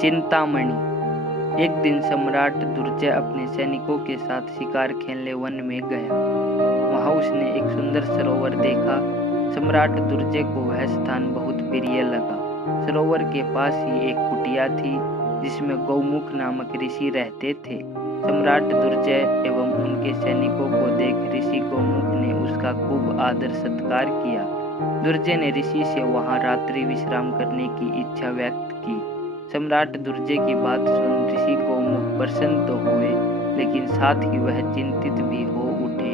चिंतामणि। एक दिन सम्राट दुर्जय अपने सैनिकों के साथ शिकार खेलने वन में गया। वहां उसने एक सुंदर सरोवर देखा। सम्राट दुर्जय को वह स्थान बहुत प्रिय लगा। सरोवर के पास ही एक कुटिया थी जिसमें गौमुख नामक ऋषि रहते थे। सम्राट दुर्जय एवं उनके सैनिकों को देख ऋषि गौमुख ने उसका खूब आदर सत्कार किया। दुर्जय ने ऋषि से वहां रात्रि विश्राम करने की इच्छा व्यक्त की। सम्राट दुर्जय की बात सुन ऋषि गौमुख प्रसन्न तो हुए, लेकिन साथ ही वह चिंतित भी हो उठे।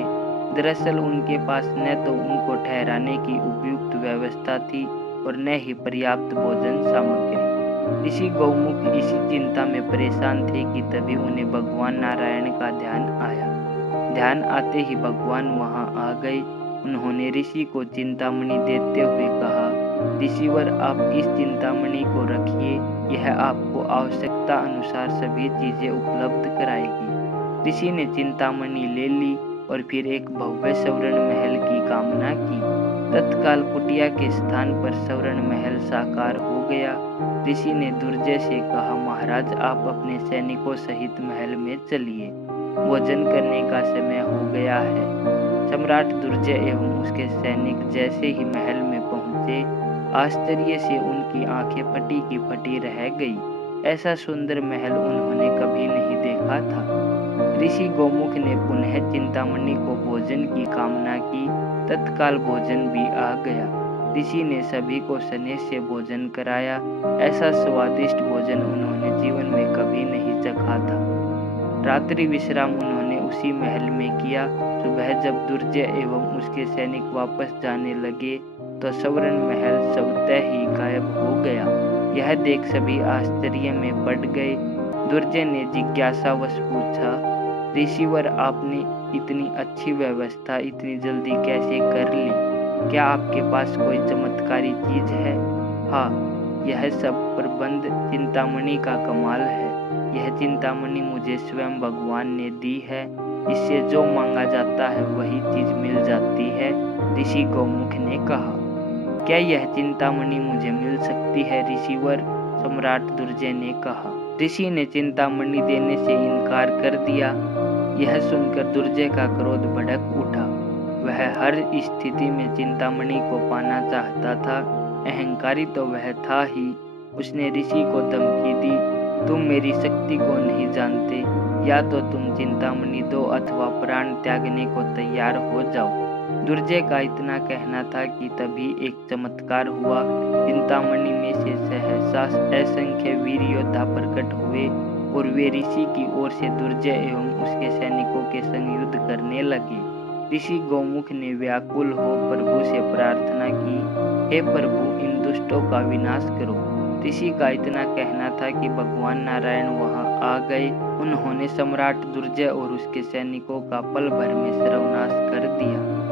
दरअसल उनके पास न तो उनको ठहराने की उपयुक्त व्यवस्था थी और न ही पर्याप्त भोजन सामग्री। ऋषि गौमुख इसी चिंता में परेशान थे कि तभी उन्हें भगवान नारायण का ध्यान आया। ध्यान आते ही भगवान वहां आ गए। उन्होंने ऋषि को चिंतामणि देते हुए कहा, ऋषिवर आप इस चिंतामणि को रखिए, यह आपको आवश्यकता अनुसार सभी चीजें उपलब्ध कराएगी। ऋषि ने चिंतामणि ले ली और फिर एक भव्य स्वर्ण महल की कामना की। तत्काल कुटिया के स्थान पर स्वर्ण महल साकार हो गया। ऋषि ने दुर्जय से कहा, महाराज आप अपने सैनिकों सहित महल में चलिए, भोजन करने का समय हो गया है। सम्राट दुर्जय एवं उसके सैनिक जैसे ही महल में पहुंचे, आश्चर्य से उनकी आंखें फटी की फटी रह गई। ऐसा सुंदर महल उन्होंने कभी नहीं देखा था। ऋषि गौमुख ने पुनः चिंतामणि को भोजन की कामना की। तत्काल भोजन भी आ गया। ऋषि ने सभी को स्नेह से भोजन कराया। ऐसा स्वादिष्ट भोजन उन्होंने जीवन में कभी नहीं चखा था। रात्रि विश्राम उन्होंने उसी महल में किया। सुबह जब दुर्जय एवं उसके सैनिक वापस जाने लगे तो स्वर्ण महल स्वतः ही गायब हो गया। यह देख सभी आश्चर्य में पड़ गए। दुर्जय ने जिज्ञासावश पूछा, ऋषिवर आपने इतनी अच्छी व्यवस्था इतनी जल्दी कैसे कर ली? क्या आपके पास कोई चमत्कारी चीज है? हाँ, यह सब प्रबंध चिंतामणि का कमाल है। यह चिंतामणि मुझे स्वयं भगवान ने दी है। इससे जो मांगा जाता है वही चीज मिल जाती है, ऋषि गौमुख ने कहा। क्या यह चिंतामणि मुझे मिल सकती है ऋषिवर? सम्राट दुर्जय ने कहा। ऋषि ने चिंतामणि देने से इनकार कर दिया। यह सुनकर दुर्जय का क्रोध भड़क उठा। वह हर स्थिति में चिंतामणि को पाना चाहता था। अहंकारी तो वह था ही। उसने ऋषि को धमकी दी, तुम मेरी शक्ति को नहीं जानते, या तो तुम चिंतामणि दो अथवा प्राण त्यागने को तैयार हो जाओ। दुर्जय का इतना कहना था कि तभी एक चमत्कार हुआ। चिंतामणि में से सहसा असंख्य वीर योद्धा प्रकट हुए और वे ऋषि की ओर से दुर्जय एवं उसके सैनिकों के संग युद्ध करने लगे। ऋषि गौमुख ने व्याकुल हो प्रभु से प्रार्थना की, हे प्रभु इन दुष्टों का विनाश करो। ऋषि का इतना कहना था कि भगवान नारायण वहां आ गए। उन्होंने सम्राट दुर्जय और उसके सैनिकों का पल भर में सर्वनाश कर दिया।